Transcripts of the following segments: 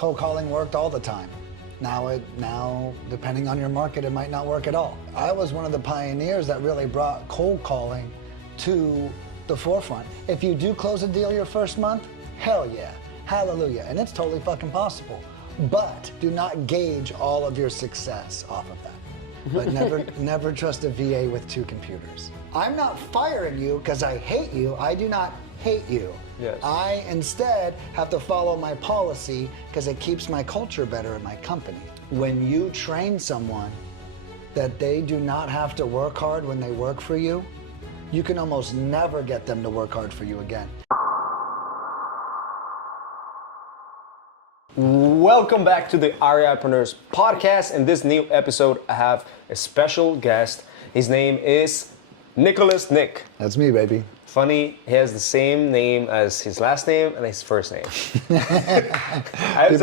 cold calling worked all the time. Now, depending on your market, it might not work at all. I was one of the pioneers that really brought cold calling to the forefront. If you do close a deal your first month, hell yeah, hallelujah, and it's totally fucking possible. But do not gauge all of your success off of that. But never trust a VA with 2 computers. I'm not firing you because I hate you. I do not hate you. Yes. I instead have to follow my policy because it keeps my culture better at my company. When you train someone that they do not have to work hard when they work for you, you can almost never get them to work hard for you again. Welcome back to the REIPRENEURS Podcast. In this new episode, I have a special guest. His name is Nicholas Nick. That's me, baby. Funny, he has the same name as his last name and his first name. I was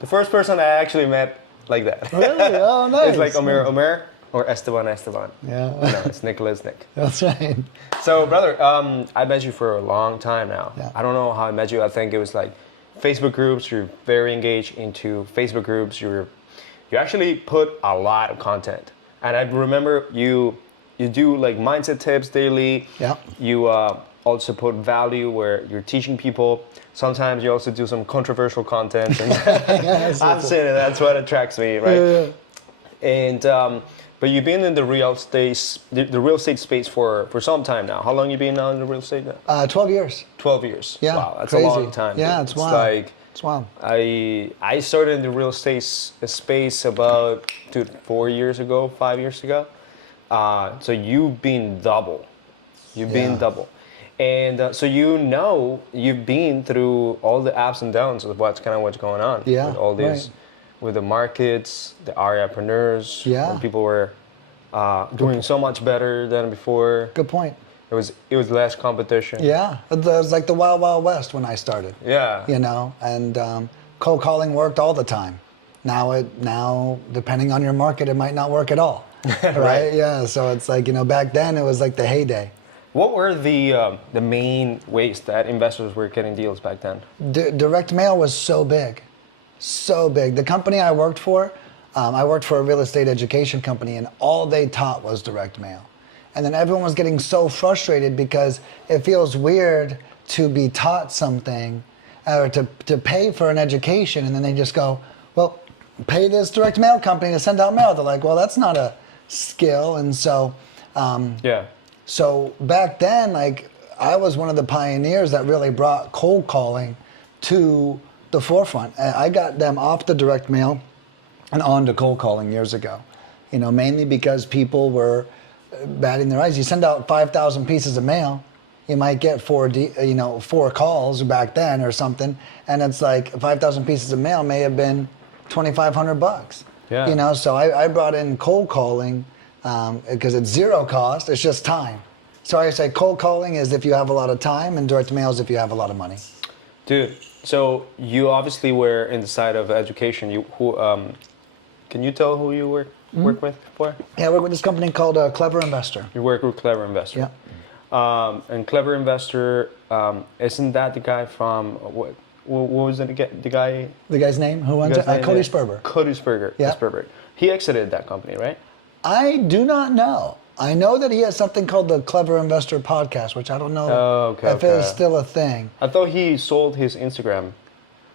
the first person I actually met like that. Really? Oh, nice. It's like Omer or Esteban. Yeah. No, it's Nicholas Nick. That's right. So, brother, I met you for a long time now. Yeah. I don't know how I met you. I think it was like Facebook groups. You're very engaged into Facebook groups. You actually put a lot of content. And I remember you do like mindset tips daily. Yeah. You also put value where you're teaching people. Sometimes you also do some controversial content. And I've seen it. That's what attracts me, right? Yeah. And but you've been in the real estate space for some time now. How long you been now in the real estate now? 12 years. 12 years. Yeah. Wow, that's crazy. a long time. Yeah, dude. it's wild. It's wild. I started in the real estate space about 5 years ago. So you've been double. And so you've been through all the ups and downs of what's going on. Yeah, with all these, right. With the markets, the REIPRENEURS. Yeah. When people were doing so much better than before. Good point. It was less competition. Yeah, it was like the Wild Wild West when I started. Yeah. You know, and cold calling worked all the time. Now, depending on your market, it might not work at all. Right? Yeah, so it's like, back then it was like the heyday. What were the main ways that investors were getting deals back then? Direct mail was so big. The company I worked for a real estate education company, and all they taught was direct mail. And then everyone was getting so frustrated because it feels weird to be taught something or to pay for an education, and then they just go, well, pay this direct mail company to send out mail. They're like, well, that's not a skill. And so so back then, like, I was one of the pioneers that really brought cold calling to the forefront. I got them off the direct mail and on to cold calling years ago, mainly because people were batting their eyes. You send out 5,000 pieces of mail, you might get 4 calls back then or something, and it's like 5,000 pieces of mail may have been $2,500. Yeah. So I brought in cold calling because it's zero cost. It's just time. So I say cold calling is if you have a lot of time, and direct mail is if you have a lot of money. Dude, so you obviously were in the side of education. Can you tell who you work with before? Yeah, I work with this company called Clever Investor. You work with Clever Investor. Yeah. And Clever Investor, isn't that the guy from what was it? The guy? The guy's name? Who owns it? Cody Sperber. Cody Sperber. Yeah. Sperber. He exited that company, right? I do not know. I know that he has something called the Clever Investor Podcast, which I don't know if it is still a thing. I thought he sold his Instagram.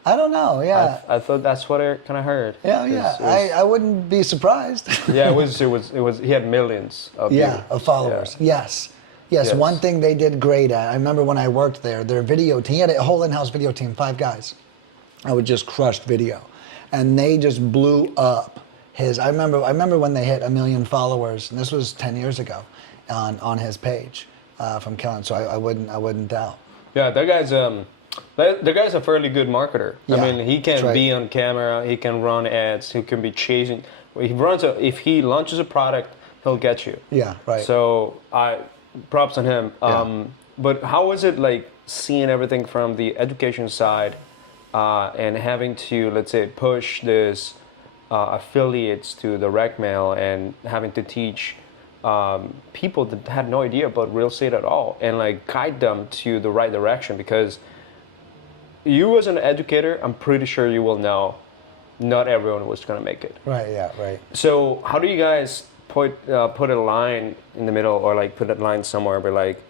I don't know. Yeah. I thought that's what I kind of heard. Yeah. I wouldn't be surprised. Yeah, it was. He had millions of viewers. Of followers. Yeah. Yes. One thing they did great at. I remember when I worked there, their video team. He had a whole in-house video team, 5 guys. I would just crush video, and they just blew up. I remember when they hit 1 million followers, and this was 10 years ago, on his page from Kellen. So I wouldn't doubt. Yeah, that guy's a fairly good marketer. Yeah, I mean, he can be on camera, he can run ads, he can be chasing. If he launches a product, he'll get you. Yeah, right. So props on him. But how was it like seeing everything from the education side and having to, let's say, push this affiliates to direct mail and having to teach people that had no idea about real estate at all and like guide them to the right direction? Because you as an educator, I'm pretty sure you will know not everyone was going to make it. Right, yeah, right. So how do you guys put a line in the middle, or like put a line somewhere where like,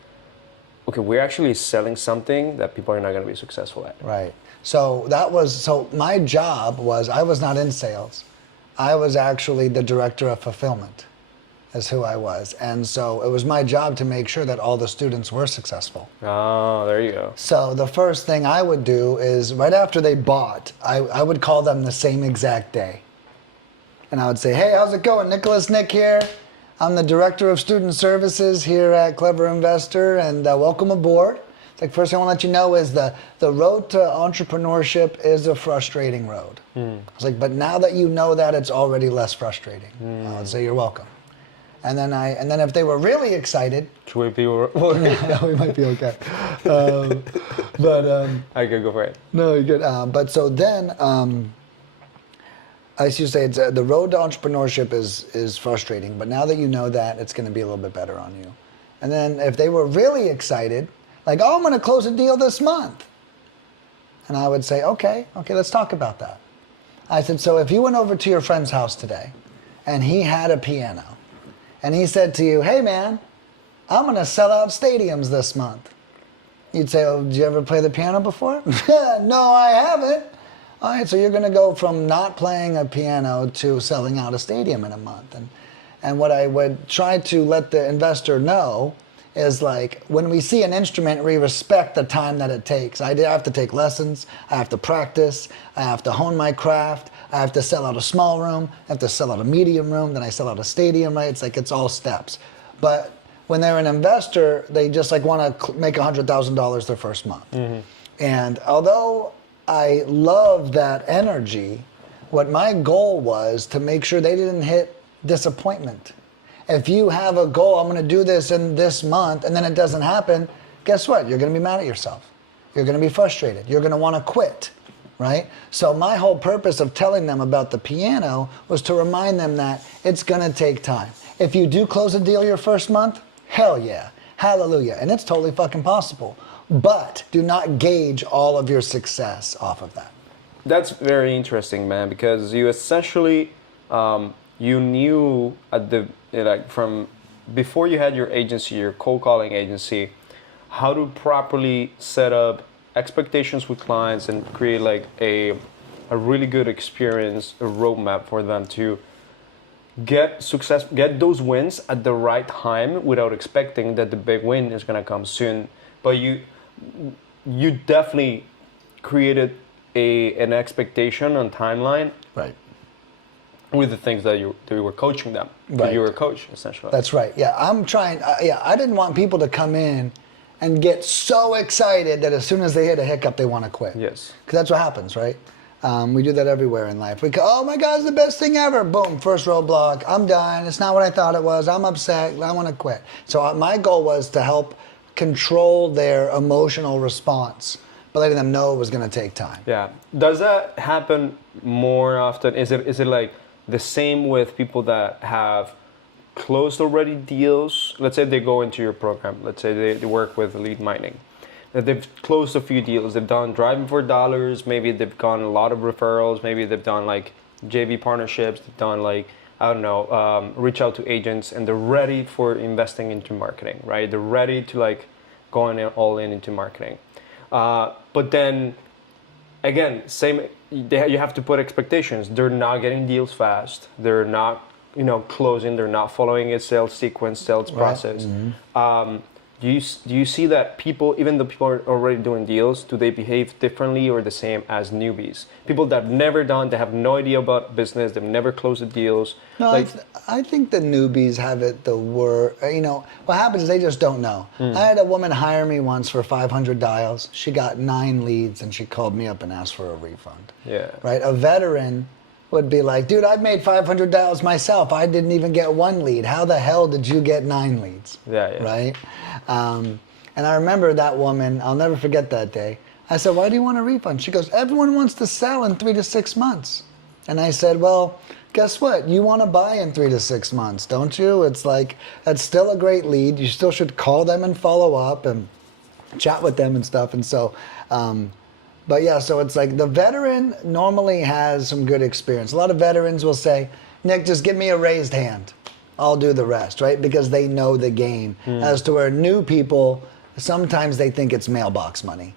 okay, we're actually selling something that people are not going to be successful at? Right. So my job was, I was not in sales. I was actually the director of fulfillment, is who I was. And so it was my job to make sure that all the students were successful. Oh, there you go. So the first thing I would do is right after they bought, I would call them the same exact day. And I would say, hey, how's it going? Nick here. I'm the Director of Student Services here at Clever Investor, and welcome aboard. It's like, first thing I want to let you know is the road to entrepreneurship is a frustrating road. I was like, but now that you know that, it's already less frustrating. I would say, you're welcome. And then if they were really excited, Should we be? yeah, we might be okay. I could go for it. No, you're good. But so then, I used to say the road to entrepreneurship is frustrating, but now that you know that, it's going to be a little bit better on you. And then if they were really excited, like, oh, I'm going to close a deal this month. And I would say, okay, let's talk about that. I said, so if you went over to your friend's house today and he had a piano and he said to you, hey man, I'm going to sell out stadiums this month. You'd say, oh, did you ever play the piano before? No, I haven't. All right, so you're going to go from not playing a piano to selling out a stadium in a month. And what I would try to let the investor know is, like, when we see an instrument, we respect the time that it takes. I have to take lessons, I have to practice, I have to hone my craft, I have to sell out a small room, I have to sell out a medium room, then I sell out a stadium, right? It's like, it's all steps. But when they're an investor, they just like want to make $100,000 their first month. And although I love that energy, what my goal was to make sure they didn't hit disappointment. If you have a goal, I'm going to do this in this month, and then it doesn't happen, guess what? You're going to be mad at yourself. You're going to be frustrated. You're going to want to quit, right? So my whole purpose of telling them about the piano was to remind them that it's going to take time. If you do close a deal your first month, hell yeah, hallelujah, and it's totally fucking possible. But do not gauge all of your success off of that. That's very interesting, man, because you essentially, you knew from before you had your agency, your cold calling agency, how to properly set up expectations with clients and create like a really good experience, a roadmap for them to get those wins at the right time without expecting that the big win is going to come soon. But you definitely created an expectation on timeline, right, with the things that you were coaching them. Right. You were a coach, essentially. That's right. Yeah, I'm trying. I didn't want people to come in and get so excited that as soon as they hit a hiccup, they want to quit. Yes. Because that's what happens, right? We do that everywhere in life. We go, oh my God, it's the best thing ever. Boom, first roadblock. I'm done. It's not what I thought it was. I'm upset. I want to quit. So my goal was to help control their emotional response, but letting them know it was going to take time. Yeah. Does that happen more often? Is it like the same with people that have closed already deals? Let's say they go into your program. Let's say they work with lead mining. They've closed a few deals. They've done driving for dollars. Maybe they've gone a lot of referrals. Maybe they've done like JV partnerships. They've done like, I don't know, reach out to agents, and they're ready for investing into marketing, right? They're ready to like going all in into marketing. But then again, you have to put expectations. They're not getting deals fast. They're not, closing. They're not following a sales sequence, sales process. Mm-hmm. Do you see that people, even though people are already doing deals, do they behave differently or the same as newbies? People that have never done, they have no idea about business, they've never closed the deals. No, I think the newbies have it the worst. What happens is they just don't know. I had a woman hire me once for 500 dials. She got 9 leads and she called me up and asked for a refund. Yeah. Right? A veteran would be like, dude, I've made 500 dials myself. I didn't even get 1 lead. How the hell did you get 9 leads? Yeah. Right? And I remember that woman, I'll never forget that day. I said, why do you want a refund? She goes, everyone wants to sell in 3 to 6 months. And I said, well, guess what? You want to buy in 3 to 6 months, don't you? It's like, that's still a great lead. You still should call them and follow up and chat with them and stuff. And so But yeah, so it's like the veteran normally has some good experience. A lot of veterans will say, Nick, just give me a raised hand. I'll do the rest, right? Because they know the game. As to where new people, sometimes they think it's mailbox money.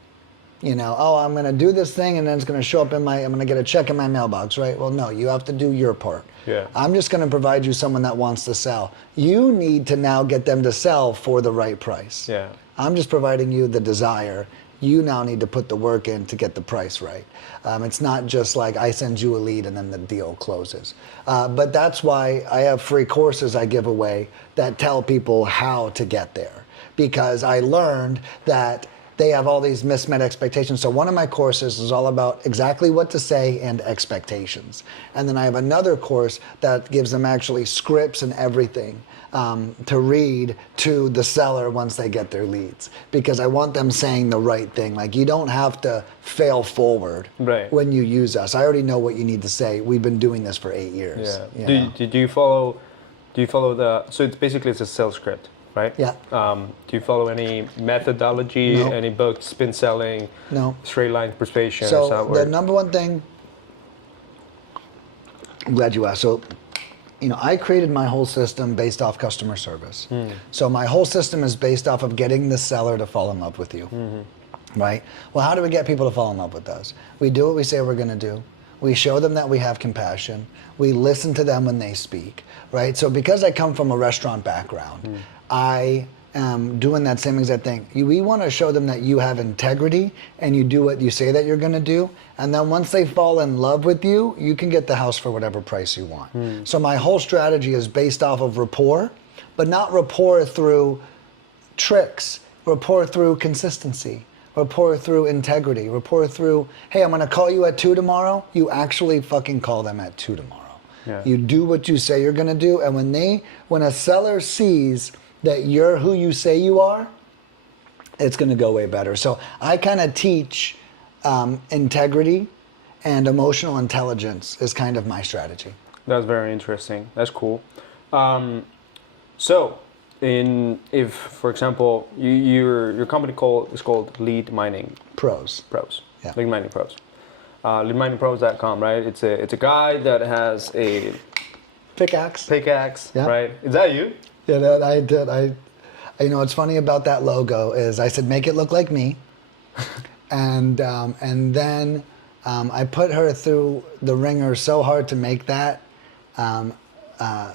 You know, oh, I'm going to do this thing and then it's going to show up I'm going to get a check in my mailbox, right? Well, no, you have to do your part. Yeah. I'm just going to provide you someone that wants to sell. You need to now get them to sell for the right price. Yeah. I'm just providing you the desire. You now need to put the work in to get the price right. It's not just like I send you a lead and then the deal closes. But that's why I have free courses I give away that tell people how to get there. Because I learned that they have all these mismet expectations. So one of my courses is all about exactly what to say and expectations. And then I have another course that gives them actually scripts and everything to read to the seller once they get their leads. Because I want them saying the right thing. Like, you don't have to fail forward when you use us. I already know what you need to say. We've been doing this for 8 years. Yeah. Do you follow so it's a sales script, right? Yeah. Do you follow any methodology, any books, spin selling, straight line persuasion? So the number one thing, I'm glad you asked. So, you know, I created my whole system based off customer service. So my whole system is based off of getting the seller to fall in love with you, right? Well, how do we get people to fall in love with us? We do what we say we're going to do. We show them that we have compassion. We listen to them when they speak, right? So because I come from a restaurant background, I am doing that same exact thing. We want to show them that you have integrity and you do what you say that you're going to do. And then once they fall in love with you, you can get the house for whatever price you want. So my whole strategy is based off of rapport, but not rapport through tricks, rapport through consistency, rapport through integrity, rapport through, hey, I'm going to call you at 2 tomorrow. You actually fucking call them at 2 tomorrow. Yeah. You do what you say you're going to do. And when a seller sees that you're who you say you are, it's going to go way better. So I kind of teach integrity and emotional intelligence is kind of my strategy. That's very interesting. That's cool. So, if for example, your company is called Lead Mining Pros. Yeah. Lead Mining Pros. LeadMiningPros.com, right? It's a guy that has a pickaxe, yeah. Right? Is that you? Yeah, I did. You know, what's funny about that logo is I said, make it look like me. and then I put her through the ringer so hard to make that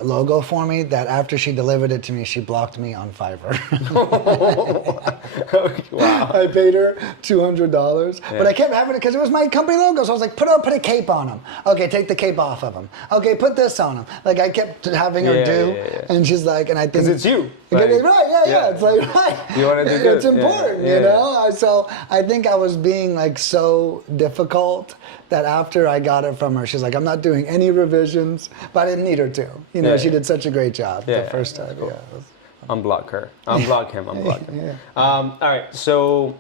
logo for me that after she delivered it to me, she blocked me on Fiverr. Wow. I paid her $200, but I kept having it because it was my company logo. So I was like, put a cape on him. Okay, take the cape off of him. Okay, put this on him. Like I kept having her do, and she's like, and I think because it's you. Like, right? Yeah. It's like right. You want to do good. It's important, you know. So I think I was being like so difficult that after I got it from her, she's like, I'm not doing any revisions, but I didn't need her to. You know, she did such a great job the first time. Cool. Unblock her. Unblock him. All right. So,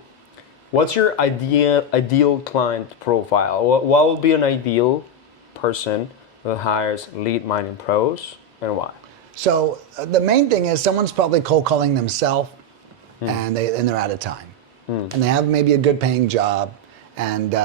what's your ideal client profile? What would be an ideal person that hires Lead Mining Pros, and why? So the main thing is someone's probably cold calling themselves, and they're out of time, and they have maybe a good paying job, and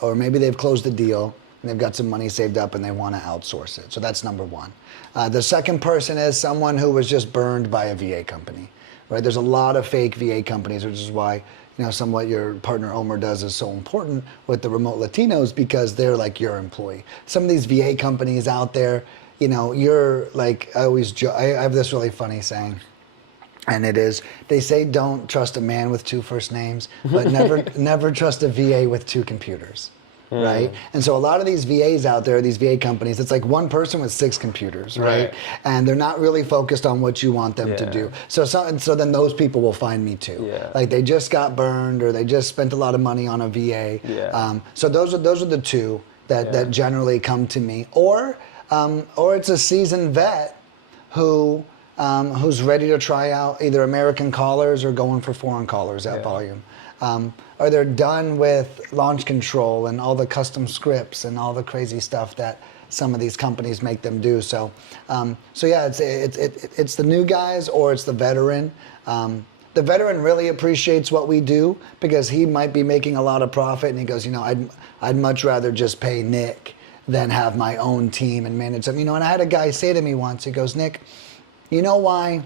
or maybe they've closed a deal and they've got some money saved up and they want to outsource it. So that's number one. The second person is someone who was just burned by a VA company, right? There's a lot of fake VA companies, which is why, you know, some what your partner Omer does is so important with the remote Latinos, because they're like your employee. Some of these VA companies out there, you know, you're like, I have this really funny saying, and it is, they say don't trust a man with 2 first names, but never trust a VA with 2 computers. Right? And so a lot of these VAs out there, these VA companies, it's like one person with 6 computers, right? And they're not really focused on what you want them to do. So then those people will find me too. Yeah. Like they just got burned or they just spent a lot of money on a VA. Yeah. So those are the 2 that generally come to me. Or it's a seasoned vet who's ready to try out either American callers or going for foreign callers at volume. Or they're done with launch control and all the custom scripts and all the crazy stuff that some of these companies make them do. So yeah, it's the new guys or it's the veteran. The The veteran really appreciates what we do because he might be making a lot of profit, and he goes, I'd much rather just pay Nick than have my own team and manage them. And I had a guy say to me once, he goes, Nick, you know why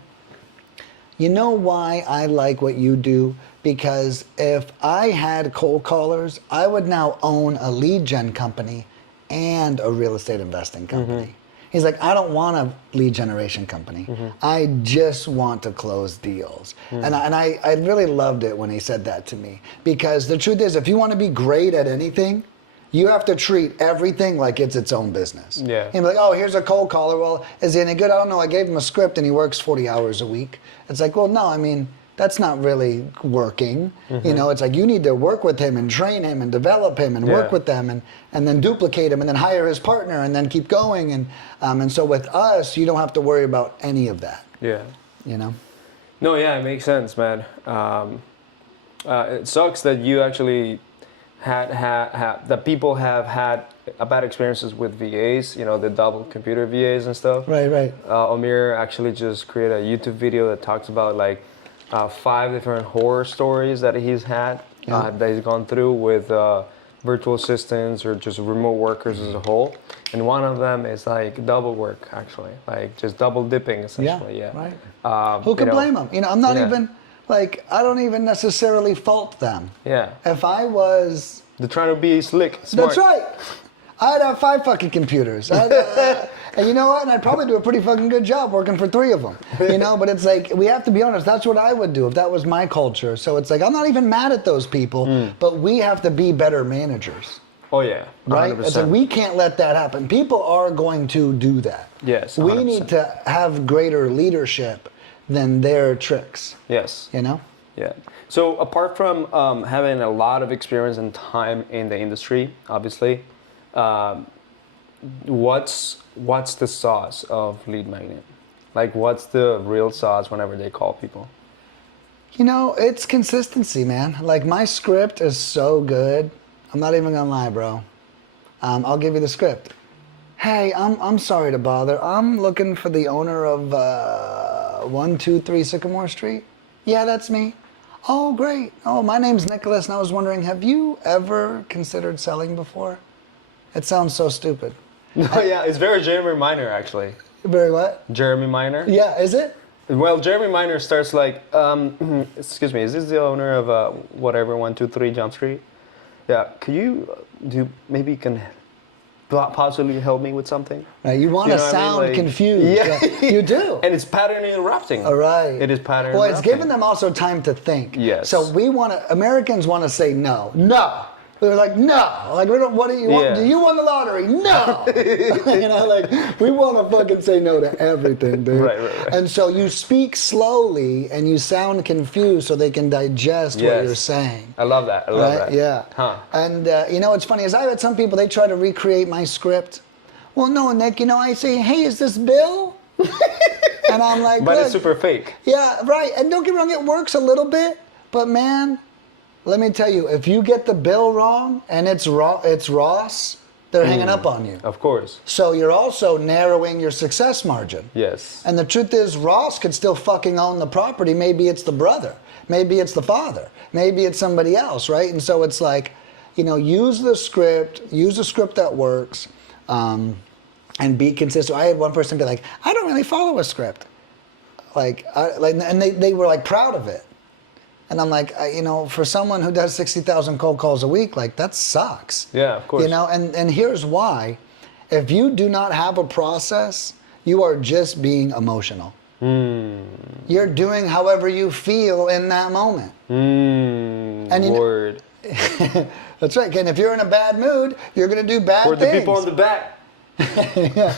I like what you do? Because if I had cold callers, I would now own a lead gen company and a real estate investing company. He's like, I don't want a lead generation company. I just want to close deals. And I really loved it when he said that to me. Because the truth is, if you want to be great at anything, you have to treat everything like it's its own business. Yeah. You'd be like, oh, here's a cold caller. Well, is he any good? I don't know. I gave him a script and he works 40 hours a week. It's like, well, no, I mean, that's not really working. It's like you need to work with him and train him and develop him and work with them and then duplicate him and then hire his partner and then keep going. And so with us, you don't have to worry about any of that. Yeah. No, yeah, it makes sense, man. It sucks that you actually that people have had bad experiences with VAs, the double computer VAs and stuff. Right. Amir actually just created a YouTube video that talks about 5 different horror stories that he's had, that he's gone through with virtual assistants or just remote workers as a whole. And one of them is double work, actually, just double dipping essentially. Yeah. Right. Who could blame them? I'm not even. I don't even necessarily fault them. Yeah. If I was... They're trying to be slick, smart. That's right. I'd have 5 fucking computers. And you know what? And I'd probably do a pretty fucking good job working for 3 of them. But it's we have to be honest, that's what I would do if that was my culture. So it's I'm not even mad at those people, but we have to be better managers. Oh, yeah. 100%. Right? It's we can't let that happen. People are going to do that. Yes, 100%. We need to have greater leadership than their tricks. Yes. Yeah. So apart from having a lot of experience and time in the industry, obviously, what's the sauce of lead magnet? What's the real sauce whenever they call people? It's consistency, man. My script is so good. I'm not even gonna lie, bro. I'll give you the script. Hey, I'm sorry to bother. I'm looking for the owner of 123 Sycamore Street. Yeah, that's me. Oh, great. Oh, my name's Nicholas, and I was wondering, have you ever considered selling before? It sounds so stupid. No, yeah, it's very Jeremy Minor, actually. Very what? Jeremy Minor. Yeah, is it? Well, Jeremy Minor starts excuse me, is this the owner of whatever 123 Jump Street? Yeah, could you maybe can possibly help me with something? You want to sound confused. Yeah. You do. And it's pattern interrupting. All right. It is pattern interrupting. Well, it's giving them also time to think. Yes. So Americans want to say no. No. They're like, no. We don't, what do you want? Do you win the lottery? No. We want to fucking say no to everything, dude. Right. And so you speak slowly and you sound confused so they can digest what you're saying. I love that. I love that. Yeah. Huh. And what's funny is I've had some people, they try to recreate my script. Well, no, Nick, I say, hey, is this Bill? And I'm like, but it's super fake. Yeah, right. And don't get me wrong, it works a little bit, but man, let me tell you, if you get the bill wrong and it's Ross, they're hanging up on you. Of course. So you're also narrowing your success margin. Yes. And the truth is, Ross could still fucking own the property. Maybe it's the brother. Maybe it's the father. Maybe it's somebody else, right? And so it's use the script that works, and be consistent. I had one person be like, I don't really follow a script. And they were proud of it. And I'm like, for someone who does 60,000 cold calls a week, that sucks. Yeah, of course. And here's why. If you do not have a process, you are just being emotional. You're doing however you feel in that moment. Word. That's right. And if you're in a bad mood, you're going to do bad things. For the people in the back. Yeah,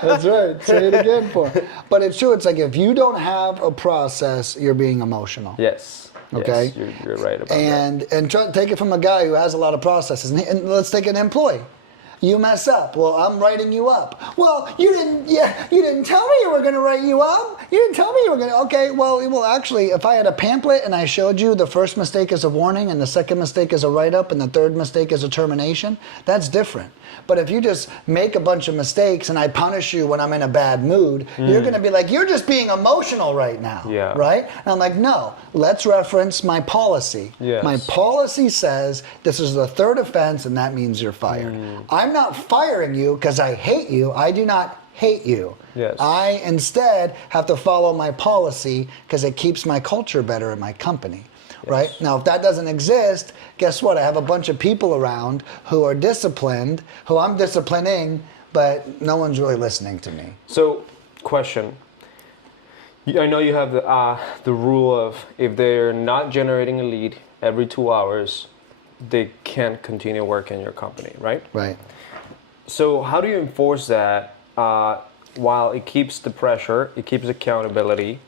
that's right. Say it again for it. But it's true. It's if you don't have a process, you're being emotional. Yes. Okay. Yes, you're right about that. And take it from a guy who has a lot of processes. And let's take an employee. You mess up. Well, I'm writing you up. Well, you didn't tell me you were going to write you up. You didn't tell me you were going to. Okay, well, actually, if I had a pamphlet and I showed you the first mistake is a warning and the second mistake is a write-up and the third mistake is a termination, that's different. But if you just make a bunch of mistakes and I punish you when I'm in a bad mood, you're going to be like, you're just being emotional right now, right? And I'm like, no, let's reference my policy. Yes. My policy says this is the third offense and that means you're fired. I'm not firing you because I hate you. I do not hate you. Yes. I instead have to follow my policy because it keeps my culture better in my company. Right? Now, if that doesn't exist, guess what? I have a bunch of people around who are disciplined, who I'm disciplining, but no one's really listening to me. So, question. I know you have the rule of if they're not generating a lead every 2 hours, they can't continue working in your company, right? Right. So how do you enforce that while it keeps the pressure, it keeps accountability?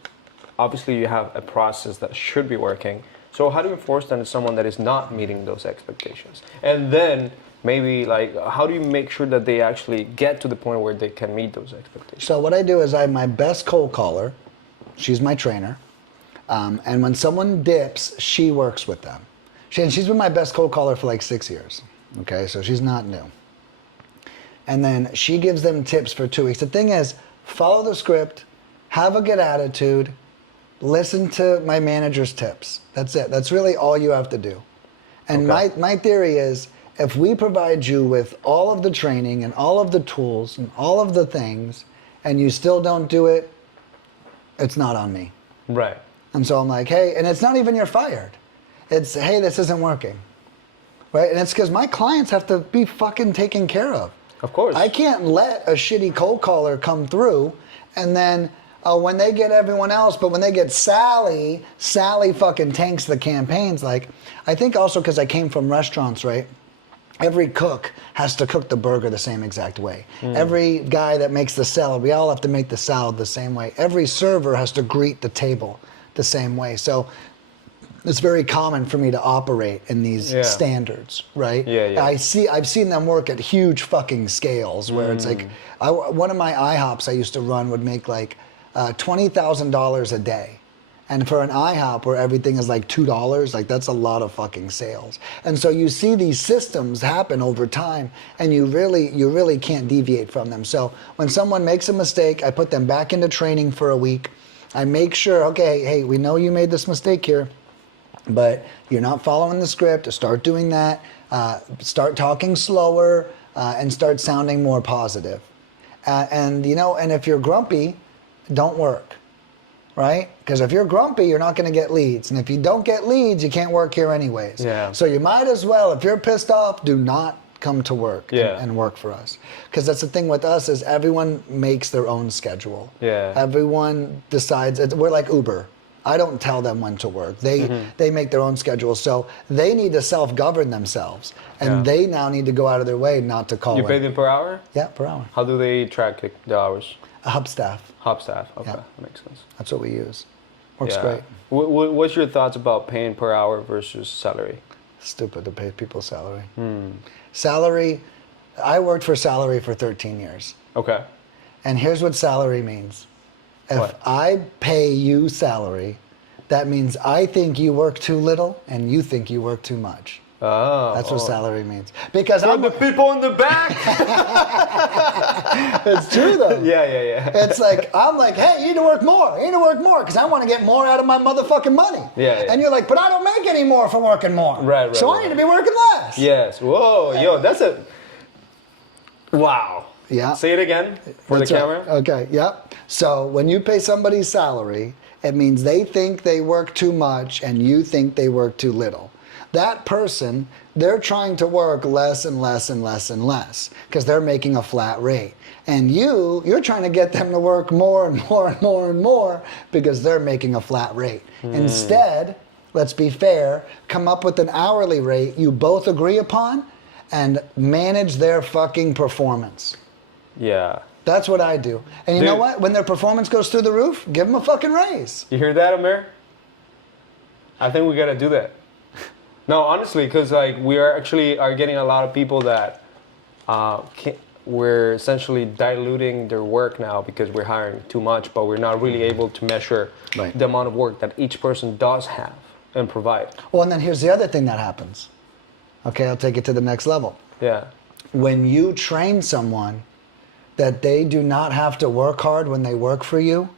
Obviously, you have a process that should be working. So how do you enforce that to someone that is not meeting those expectations? And then maybe like, how do you make sure that they actually get to the point where they can meet those expectations? So what I do is I have my best cold caller. She's my trainer. And when someone dips, she works with them. She's been my best cold caller for like 6 years. Okay, so she's not new. And then she gives them tips for 2 weeks. The thing is, follow the script, have a good attitude, listen to my manager's tips. That's it. That's really all you have to do. And my theory is, if we provide you with all of the training and all of the tools and all of the things, and you still don't do it, it's not on me. Right. And so I'm like, hey, and it's not even you're fired. It's, hey, this isn't working. Right? And it's because my clients have to be fucking taken care of. Of course. I can't let a shitty cold caller come through and then when they get everyone else, but when they get Sally fucking tanks the campaigns. Like, I think also because I came from restaurants, right? Every cook has to cook the burger the same exact way. Every guy that makes the salad, we all have to make the salad the same way. Every server has to greet the table the same way. So it's very common for me to operate in these standards, right? I've seen them work at huge fucking scales where it's like, one of my IHOPs I used to run would make like $20,000 a day. And for an IHOP where everything is like $2, like that's a lot of fucking sales. And so you see these systems happen over time and you really can't deviate from them. So when someone makes a mistake, I put them back into training for a week. I make sure, okay, hey, we know you made this mistake here, but you're not following the script. Start doing that. Start talking slower and start sounding more positive. And if you're grumpy, don't work, right? Because if you're grumpy, you're not going to get leads. And if you don't get leads, you can't work here anyways. Yeah. So you might as well, if you're pissed off, do not come to work and work for us. Because that's the thing with us is everyone makes their own schedule. Yeah. Everyone decides. We're like Uber. I don't tell them when to work. They make their own schedule. So they need to self-govern themselves. And they now need to go out of their way not to call You pay them per hour? Yeah, per hour. How do they track the hours? Hubstaff. Hubstaff, okay, that makes sense. That's what we use. Works great. What's your thoughts about paying per hour versus salary? Stupid to pay people salary. Salary, I worked for salary for 13 years. Okay. And here's what salary means. If I pay you salary, that means I think you work too little and you think you work too much. Oh, that's what salary means. Because I'm the people in the back. It's true though. Yeah. It's like I'm like, hey, you need to work more. You need to work more because I want to get more out of my motherfucking money. Yeah. And you're like, but I don't make any more for working more. Right. So I need to be working less. Yes. Whoa, yo, that's a wow. Yeah. Say it again for the camera. Right. Okay. Yep. So when you pay somebody's salary, it means they think they work too much and you think they work too little. That person, they're trying to work less and less and less and less because they're making a flat rate. And you're trying to get them to work more and more and more and more because they're making a flat rate. Instead, let's be fair, come up with an hourly rate you both agree upon and manage their fucking performance. Yeah. That's what I do. And you know what? When their performance goes through the roof, give them a fucking raise. You hear that, Amir? I think we got to do that. No, honestly, because like we are getting a lot of people that we're essentially diluting their work now because we're hiring too much, but we're not really able to measure the amount of work that each person does have and provide. Well, and then here's the other thing that happens. Okay, I'll take it to the next level. Yeah. When you train someone that they do not have to work hard when they work for you,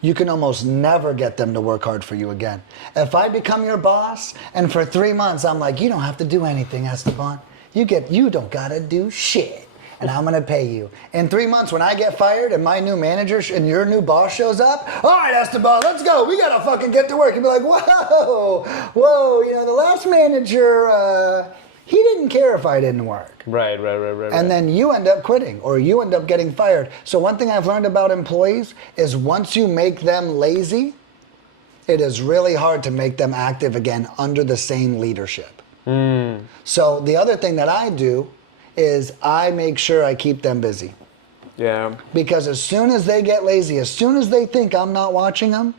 you can almost never get them to work hard for you again. If I become your boss and for 3 months I'm like, you don't have to do anything, Esteban. You don't gotta do shit. And I'm gonna pay you. In 3 months, when I get fired and my new manager and your new boss shows up, all right, Esteban, let's go. We gotta fucking get to work. You'd be like, whoa, the last manager, he didn't care if I didn't work. Right. And then you end up quitting or you end up getting fired. So one thing I've learned about employees is once you make them lazy, it is really hard to make them active again under the same leadership. So the other thing that I do is I make sure I keep them busy. Yeah. Because as soon as they get lazy, as soon as they think I'm not watching them,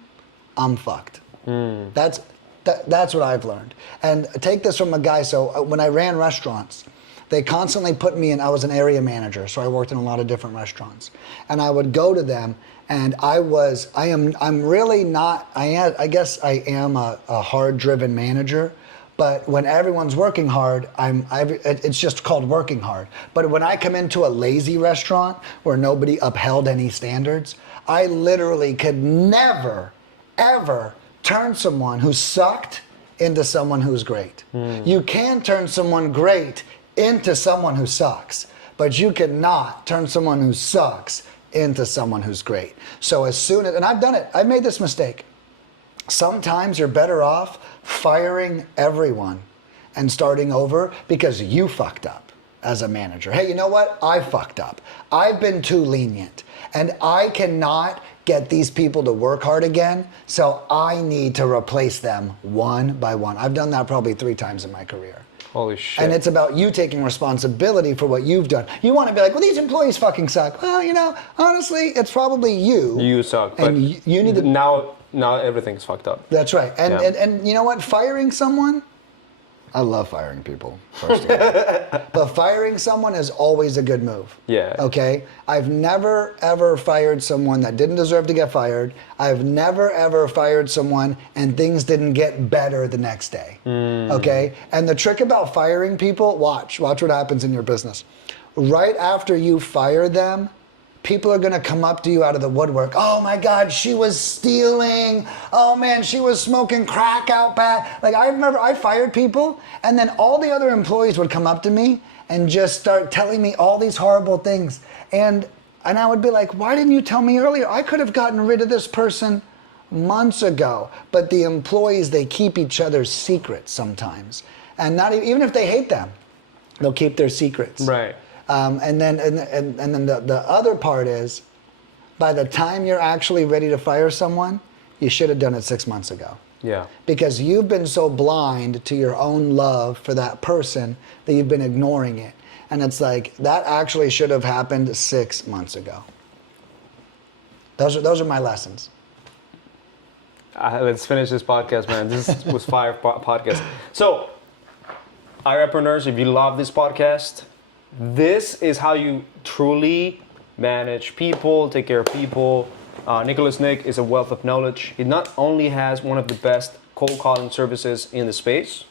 I'm fucked. That's what I've learned. And take this from a guy. So when I ran restaurants, they constantly put me in. I was an area manager, so I worked in a lot of different restaurants. And I would go to them, and I'm really not. I guess I am a hard-driven manager. But when everyone's working hard, it's just called working hard. But when I come into a lazy restaurant where nobody upheld any standards, I literally could never, ever turn someone who sucked into someone who's great. You can turn someone great into someone who sucks, but you cannot turn someone who sucks into someone who's great. So as soon as, and I've done it, I've made this mistake. Sometimes you're better off firing everyone and starting over because you fucked up as a manager. Hey, you know what? I fucked up. I've been too lenient and I cannot get these people to work hard again, so I need to replace them one by one. I've done that probably 3 times in my career. Holy shit. And it's about you taking responsibility for what you've done. You want to be like, well, these employees fucking suck. Well, honestly, it's probably you. You suck. And but you need to... Now everything's fucked up. That's right. And you know what? Firing someone, I love firing people, personally. But firing someone is always a good move. Yeah. Okay? I've never, ever fired someone that didn't deserve to get fired. I've never, ever fired someone and things didn't get better the next day. Okay? And the trick about firing people, watch what happens in your business. Right after you fire them, people are going to come up to you out of the woodwork. Oh my God, she was stealing. Oh man, she was smoking crack out back. Like I remember I fired people and then all the other employees would come up to me and just start telling me all these horrible things. And I would be like, why didn't you tell me earlier? I could have gotten rid of this person months ago. But the employees, they keep each other's secrets sometimes. And not even if they hate them, they'll keep their secrets. Right. And then the other part is, by the time you're actually ready to fire someone, you should have done it 6 months ago. Yeah. Because you've been so blind to your own love for that person that you've been ignoring it. And it's like, that actually should have happened 6 months ago. Those are my lessons. Let's finish this podcast, man. This was fire podcast. So, REIPRENEURS, if you love this podcast, this is how you truly manage people, take care of people. Nicholas Nick is a wealth of knowledge. He not only has one of the best cold calling services in the space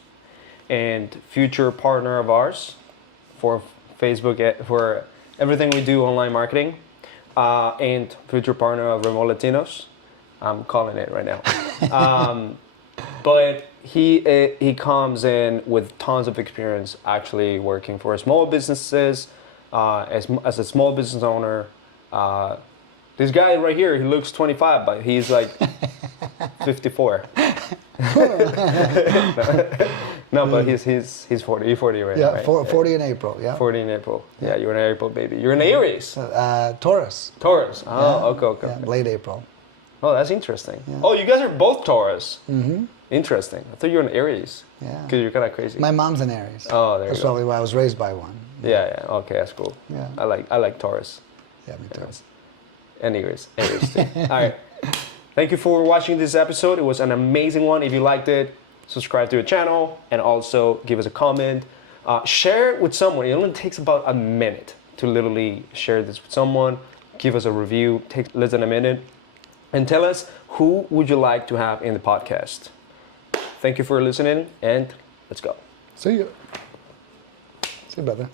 and future partner of ours for Facebook, for everything we do online marketing, and future partner of Remote Latinos. I'm calling it right now. But he comes in with tons of experience actually working for small businesses, as a small business owner. This guy right here, he looks 25, but he's like 54. No, but he's 40. You're 40 right now, right? 40 in April, yeah. 40 in April. Yeah, you're an April baby. You're an Aries. Taurus. Taurus. Oh, Yeah. okay. Yeah, late April. Oh, that's interesting. Yeah. Oh, you guys are both Taurus. Mm-hmm. Interesting. I thought you were an Aries. Yeah. Because you're kind of crazy. My mom's an Aries. Oh, there That's you go. probably why I was raised by one. Yeah. Okay, that's cool. Yeah. I like Taurus. Yeah, me too. And Aries too. All right. Thank you for watching this episode. It was an amazing one. If you liked it, subscribe to the channel and also give us a comment. Share it with someone. It only takes about a minute to literally share this with someone. Give us a review. Take less than a minute. And tell us, who would you like to have in the podcast? Thank you for listening, and let's go. See you. See you, brother.